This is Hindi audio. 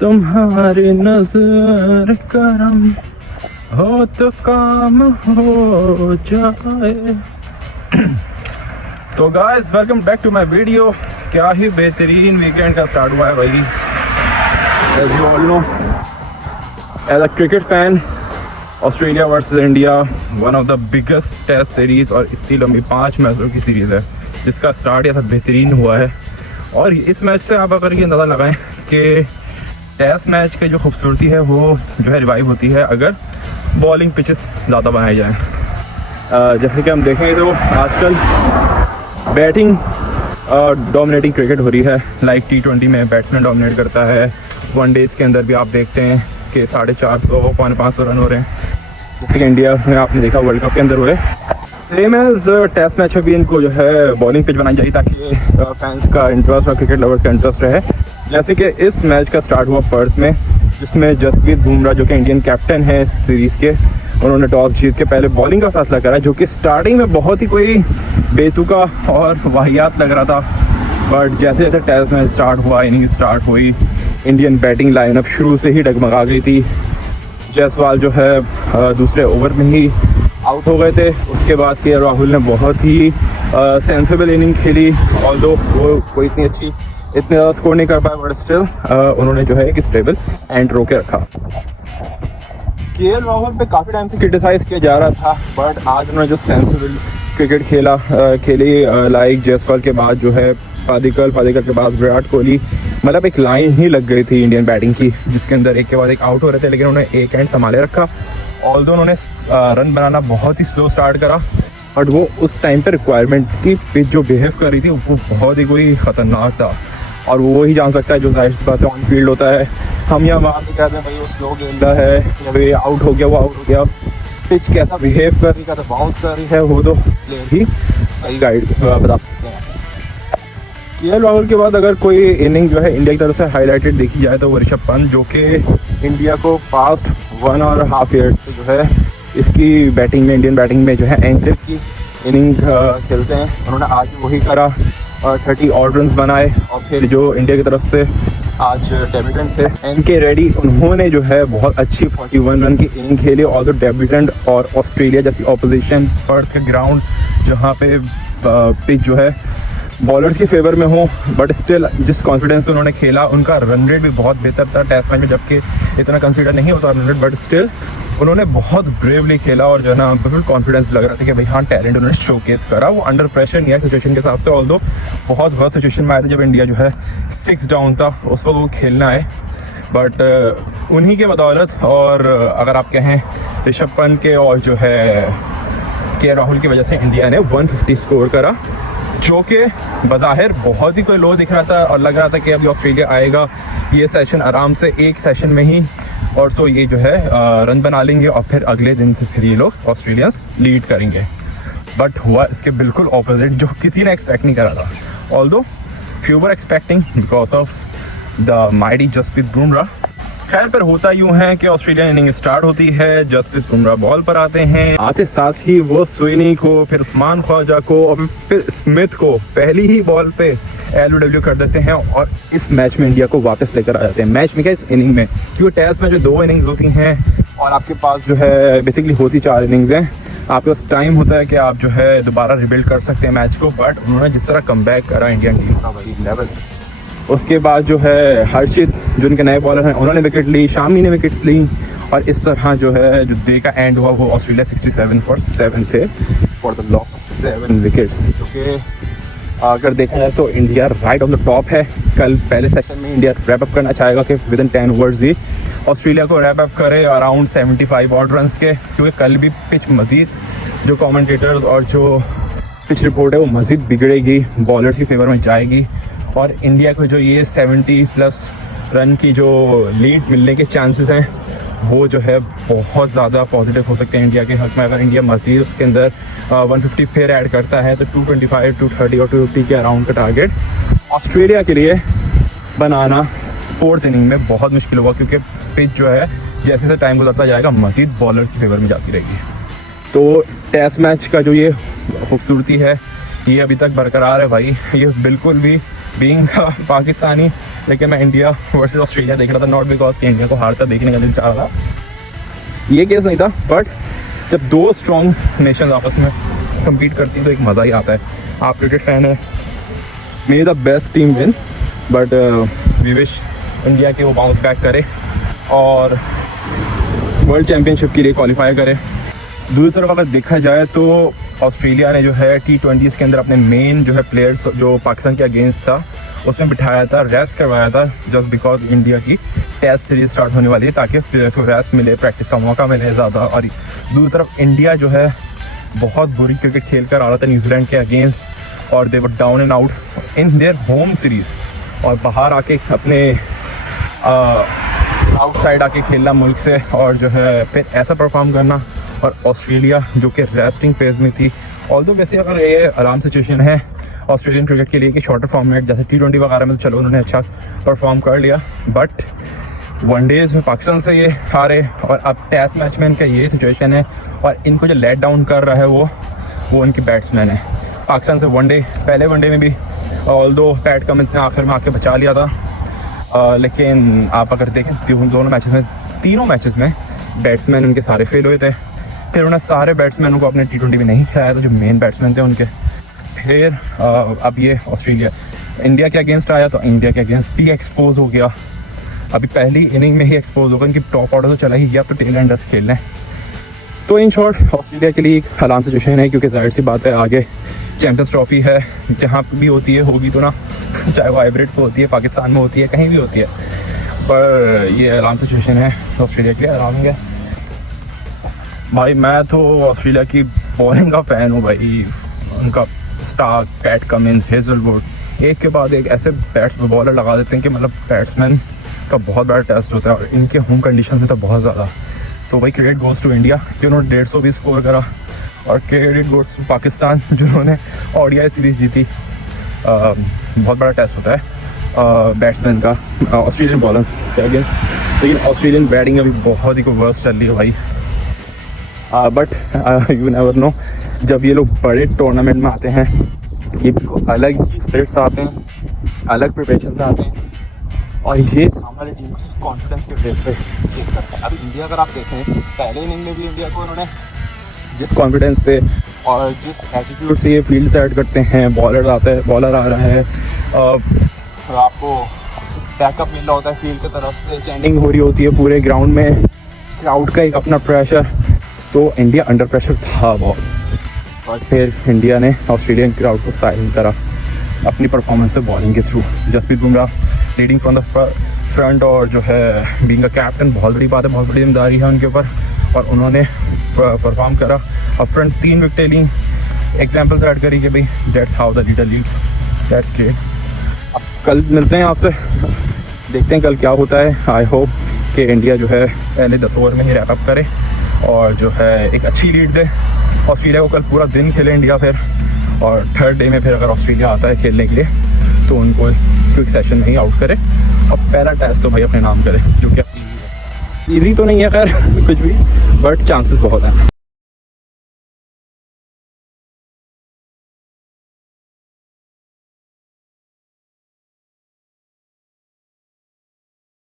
तुम्हारी नजर करम हो तो काम हो जाए। तो guys welcome back to my video. क्या ही बेहतरीन वीकेंड का स्टार्ट हुआ है भाई। As you all know, as a cricket fan, Australia versus India, one of the biggest test series और इतनी लंबी 5 मैचों की सीरीज़ है जिसका स्टार्ट ऐसा बेहतरीन हुआ है। और इस मैच से आप अगर ये अंदाज़ा लगाएं कि टेस्ट मैच की जो खूबसूरती है वो जो है रिवाइव होती है अगर बॉलिंग पिचेस ज़्यादा बनाए जाएँ। जैसे कि हम देखें तो आजकल बैटिंग डोमिनेटिंग क्रिकेट हो रही है। लाइक T20 में बैट्समैन डोमिनेट करता है। वनडेज़ के अंदर भी आप देखते हैं कि 450 500 रन हो रहे हैं, जैसे कि इंडिया में आपने देखा वर्ल्ड कप के अंदर हुए। सेम एज टेस्ट मैच में भी इनको जो है बॉलिंग पिच बनानी चाहिए ताकि फैंस का इंटरेस्ट और क्रिकेट लवर्स का इंटरेस्ट रहे। जैसे कि इस मैच का स्टार्ट हुआ पर्थ में, जिसमें जसप्रीत बुमराह जो कि इंडियन कैप्टन है इस सीरीज़ के, उन्होंने टॉस जीत के पहले बॉलिंग का फैसला करा, जो कि स्टार्टिंग में बहुत ही कोई बेतुका और वाहियात लग रहा था। बट जैसे जैसे टेस्ट मैच स्टार्ट हुआ, इनिंग स्टार्ट हुई, इंडियन बैटिंग लाइनअप शुरू से ही डगमगा गई थी। जायसवाल जो है दूसरे ओवर में ही आउट हो गए थे। उसके बाद के राहुल ने बहुत ही सेंसिबल इनिंग खेली, ऑल्दो वो कोई इतने ज़्यादा स्कोर नहीं कर पाया, बट स्टिल उन्होंने जो है एक स्टेबल एंड रोके रखा। केएल राहुल पे काफ़ी टाइम से क्रिटिसाइज किया जा रहा था, बट आज उन्होंने जो सेंसिबल क्रिकेट खेली लाइक जायसवाल के बाद जो है पादिकल के बाद विराट कोहली, मतलब एक लाइन ही लग गई थी इंडियन बैटिंग की, जिसके अंदर एक के बाद एक आउट हो रहे थे, लेकिन उन्होंने एक एंड संभाले रखा। ऑल्दो उन्होंने रन बनाना बहुत ही स्लो स्टार्ट करा, बट वो उस टाइम पर रिक्वायरमेंट की पिच जो बिहेव कर रही थी वो बहुत ही कोई ख़तरनाक था। और वो ही जान सकता है जो जाहिर सी बात है ऑन फील्ड होता है। हम यहाँ वहाँ से कहते हैं भाई वो स्लो खेलता है या भाई आउट हो गया, वो आउट हो गया, पिच कैसा बिहेव कर रही है, कैसा बाउंस कर रही है, वो तो प्लेयर ही सही गाइड बता सकते हैं। केएल राहुल के बाद अगर कोई इनिंग जो है इंडिया की तरफ से हाईलाइटेड देखी जाए तो वो ऋषभ पंत, जो कि इंडिया को पास्ट 1.5 ईयर्स से जो है इसकी बैटिंग में, इंडियन बैटिंग में जो है एंकर की इनिंग खेलते हैं। उन्होंने आज वही करा और 30 ऑड रन बनाए। और फिर जो इंडिया की तरफ से आज डेब्यूटेंट थे एनके रेड्डी, उन्होंने जो है बहुत अच्छी 41 रन की इनिंग खेली। और जो डेब्यूटेंट और ऑस्ट्रेलिया जैसी ऑपोजिशन पर्थ के ग्राउंड जहाँ पे पिच जो है बॉलर्स की फेवर में हो, बट स्टिल जिस कॉन्फिडेंस से उन्होंने खेला, उनका रन रेट भी बहुत बेहतर था टेस्ट मैच में, जबकि इतना कंसीडर नहीं होता रन रेट, बट स्टिल उन्होंने बहुत ब्रेवली खेला और जो है ना बिल्कुल कॉन्फिडेंस लग रहा था कि भाई हाँ टैलेंट उन्होंने शोकेस करा। वो अंडर प्रेशर नहीं है सिचुएशन के हिसाब से, ऑल्दो बहुत वर्स्ट सिचुएशन में आया था जब इंडिया जो है 6 डाउन था, उस वक्त वो खेलना है। बट उन्हीं के बदौलत और अगर आप कहें ऋषभ पंत के और जो है केएल राहुल की वजह से इंडिया ने 150 स्कोर करा, जो कि बज़ाहिर बहुत ही कोई लो दिख रहा था और लग रहा था कि अभी ऑस्ट्रेलिया आएगा ये सेशन आराम से एक सेशन में ही और सो ये जो है रन बना लेंगे और फिर अगले दिन से फिर ये लोग ऑस्ट्रेलियंस लीड करेंगे। बट हुआ इसके बिल्कुल ऑपोजिट, जो किसी ने एक्सपेक्ट नहीं करा था। Although few were expecting because of the mighty Jasprit Bumrah. खैर पर होता यूँ है कि ऑस्ट्रेलियन इनिंग स्टार्ट होती है, जसप्रीत बुमराह बॉल पर आते हैं, आते साथ ही वो स्विनी को, फिर उस्मान ख्वाजा को और फिर स्मिथ को पहली ही बॉल पे LBW कर देते हैं और इस मैच में इंडिया को वापस लेकर आ जाते हैं। मैच में क्या, इस इनिंग में, क्योंकि टेस्ट में जो 2 इनिंग्स होती हैं और आपके पास जो है बेसिकली होती 4 इनिंग्स हैं, आपके पास टाइम होता है कि आप जो है दोबारा रिबिल्ड कर सकते हैं मैच को। बट उन्होंने जिस तरह कमबैक करा इंडियन टीम का वही लेवल। उसके बाद जो है हर्षित जो इनके नए बॉलर हैं उन्होंने विकेट ली, शामी ने विकेट्स ली और इस तरह जो है जो डे का एंड हुआ वो ऑस्ट्रेलिया 67 for 7 थे for the loss of 7 wickets, क्योंकि अगर देखा जाए तो India right on the top है। कल पहले सेशन में इंडिया रैप अप करना चाहेगा कि with in 10 overs he Australia को रैप अप करे अराउंड 75 ऑड रन के, क्योंकि कल भी पिच मजीद जो कॉमेंटेटर्स और जो पिच रिपोर्ट है वो मजीद बिगड़ेगी, बॉलर्स की फेवर में जाएगी और इंडिया को जो ये 70+ रन की जो लीड मिलने के चांसेस हैं वो जो है बहुत ज़्यादा पॉजिटिव हो सकते हैं इंडिया के हक में। अगर इंडिया मज़ीद उसके अंदर 150 फिर ऐड करता है तो 225, 230 और 250 के अराउंड का टारगेट ऑस्ट्रेलिया के लिए बनाना 4th इनिंग में बहुत मुश्किल होगा, क्योंकि पिच जो है जैसे जैसे टाइम गुजरता जाएगा मज़ीद बॉलर की फेवर में जाती रहेगी। तो टेस्ट मैच का जो ये खूबसूरती है ये अभी तक बरकरार है भाई। ये बिल्कुल भी बीइंग पाकिस्तानी, लेकिन मैं इंडिया वर्सेस ऑस्ट्रेलिया देख रहा था, नॉट बिकॉज कि इंडिया को हारता देखने का दिल चाह रहा था, ये केस नहीं था। बट जब दो स्ट्रॉन्ग नेशन आपस में कम्पीट करती हैं तो एक मज़ा ही आता है। आप क्रिकेट फैन है, may the best team win, but we wish India के वो बाउंस बैक करे और वर्ल्ड चैम्पियनशिप के लिए क्वालिफाई करे। दूसरी तरफ अगर देखा जाए तो ऑस्ट्रेलिया ने जो है T20s के अंदर अपने मेन जो है प्लेयर्स जो पाकिस्तान के अगेंस्ट था उसमें बिठाया था, रेस्ट करवाया था, जस्ट बिकॉज इंडिया की टेस्ट सीरीज स्टार्ट होने वाली है, ताकि प्लेयर्स को रेस्ट मिले, प्रैक्टिस का मौका मिले ज़्यादा। और दूसरी तरफ इंडिया जो है बहुत बुरी क्रिकेट खेल कर आ रहा था न्यूजीलैंड के अगेंस्ट, और they were down and out in their home series, और बाहर आके अपने आउटसाइड आके खेलना मुल्क से, और जो है फिर ऐसा परफॉर्म करना। और ऑस्ट्रेलिया जो कि रेस्टिंग फेज में थी, ऑल्दो वैसे अगर ये आराम सिचुएशन है ऑस्ट्रेलियन क्रिकेट के लिए कि शॉर्टर फॉर्मेट जैसे T20 वगैरह में तो चलो उन्होंने अच्छा परफॉर्म कर लिया, बट वनडेज में पाकिस्तान से ये हारे, और अब टेस्ट मैच में इनका ये सिचुएशन है। और इनको जो लेट डाउन कर रहा है वो उनके बैट्समैन है। पाकिस्तान से वनडे, पहले वनडे में भी ऑल्दो पैट कमिंस ने आखिर में आके बचा लिया था, लेकिन आप अगर देखें दोनों मैचेस में, तीनों मैचेस में बैट्समैन उनके सारे फेल हुए थे। फिर उन्होंने सारे बैट्समैनों को अपने T20 में नहीं खिलाया था जो मेन बैट्समैन थे उनके। फिर अब ये ऑस्ट्रेलिया इंडिया के अगेंस्ट आया तो इंडिया के अगेंस्ट भी एक्सपोज हो गया। अभी पहली इनिंग में ही एक्सपोज होगा, इनकी टॉप ऑर्डर तो चला ही गया, तो टेल एंडर्स खेलना है। तो इन शॉर्ट ऑस्ट्रेलिया के लिए एक आराम सिचुएशन है, क्योंकि जाहिर सी बात है आगे चैम्पियंस ट्रॉफी है, जहाँ भी होती है होगी तो ना, चाहे वो हाइब्रिड को होती है, पाकिस्तान में होती है, कहीं भी होती है, पर ये आराम सिचुएशन है ऑस्ट्रेलिया के लिए, आराम है भाई। मैं तो ऑस्ट्रेलिया की बॉलिंग का फ़ैन हूँ भाई। उनका स्टार्क, पैट कमिंस, हेजलवुड, एक के बाद एक ऐसे बॉलर लगा देते हैं कि मतलब बैट्समैन का बहुत बड़ा टेस्ट होता है, और इनके होम कंडीशन में तो बहुत ज़्यादा। तो भाई क्रेडिट गोज़ टू इंडिया जिन्होंने 150 भी स्कोर करा, और क्रेडिट गोज़ टू पाकिस्तान जिन्होंने ODI सीरीज़ जीती। बहुत बड़ा टेस्ट होता है बैट्समैन का ऑस्ट्रेलियन बॉलर्स के अगेंस्ट, लेकिन ऑस्ट्रेलियन बैटिंग अभी बहुत ही वर्स्ट चल रही है भाई। बट यू नेवर नो, जब ये लोग बड़े टूर्नामेंट में आते हैं ये बिल्कुल अलग ही स्पिरिट्स आते हैं, अलग प्रिपरेशन से आते हैं, और ये सामने वाली टीम को सिर्फ कॉन्फिडेंस के बेस पे चेक करते हैं। अभी इंडिया अगर आप देखें, पहले इनिंग में भी इंडिया को उन्होंने जिस कॉन्फिडेंस से और जिस एटीट्यूड से ये फील्ड सेट करते हैं, बॉलर आ रहा है, आपको बैकअप मिल रहा होता है फील्ड की तरफ से, चैंटिंग हो रही होती है पूरे ग्राउंड में, क्राउड का एक अपना प्रेशर, तो इंडिया अंडर प्रेशर था बहुत। और फिर इंडिया ने ऑस्ट्रेलियन क्राउड को साइलेंट करा अपनी परफॉर्मेंस से, बॉलिंग के थ्रू। Jasprit Bumrah leading from the front, और जो है बीइंग अ कैप्टन बहुत बड़ी बात है, बहुत बड़ी जिम्मेदारी है उनके ऊपर, और उन्होंने परफॉर्म करा। अब फ्रंट 3 विकेटें ली, एग्जाम्पल ऐड करी कि भाई that's how the leader leads, that's great. अब कल मिलते हैं आपसे, देखते हैं कल क्या होता है। आई होप कि इंडिया जो है पहले 10 ओवर में ही रैप अप करे और जो है एक अच्छी लीड दे। ऑस्ट्रेलिया को कल पूरा दिन खेले इंडिया फिर, और थर्ड डे में फिर अगर ऑस्ट्रेलिया आता है खेलने के लिए तो उनको क्विक सेशन में ही आउट करे, और पहला टेस्ट तो भाई अपने नाम करे, जो कि ईजी तो नहीं है खैर कुछ भी, बट चांसेस बहुत हैं।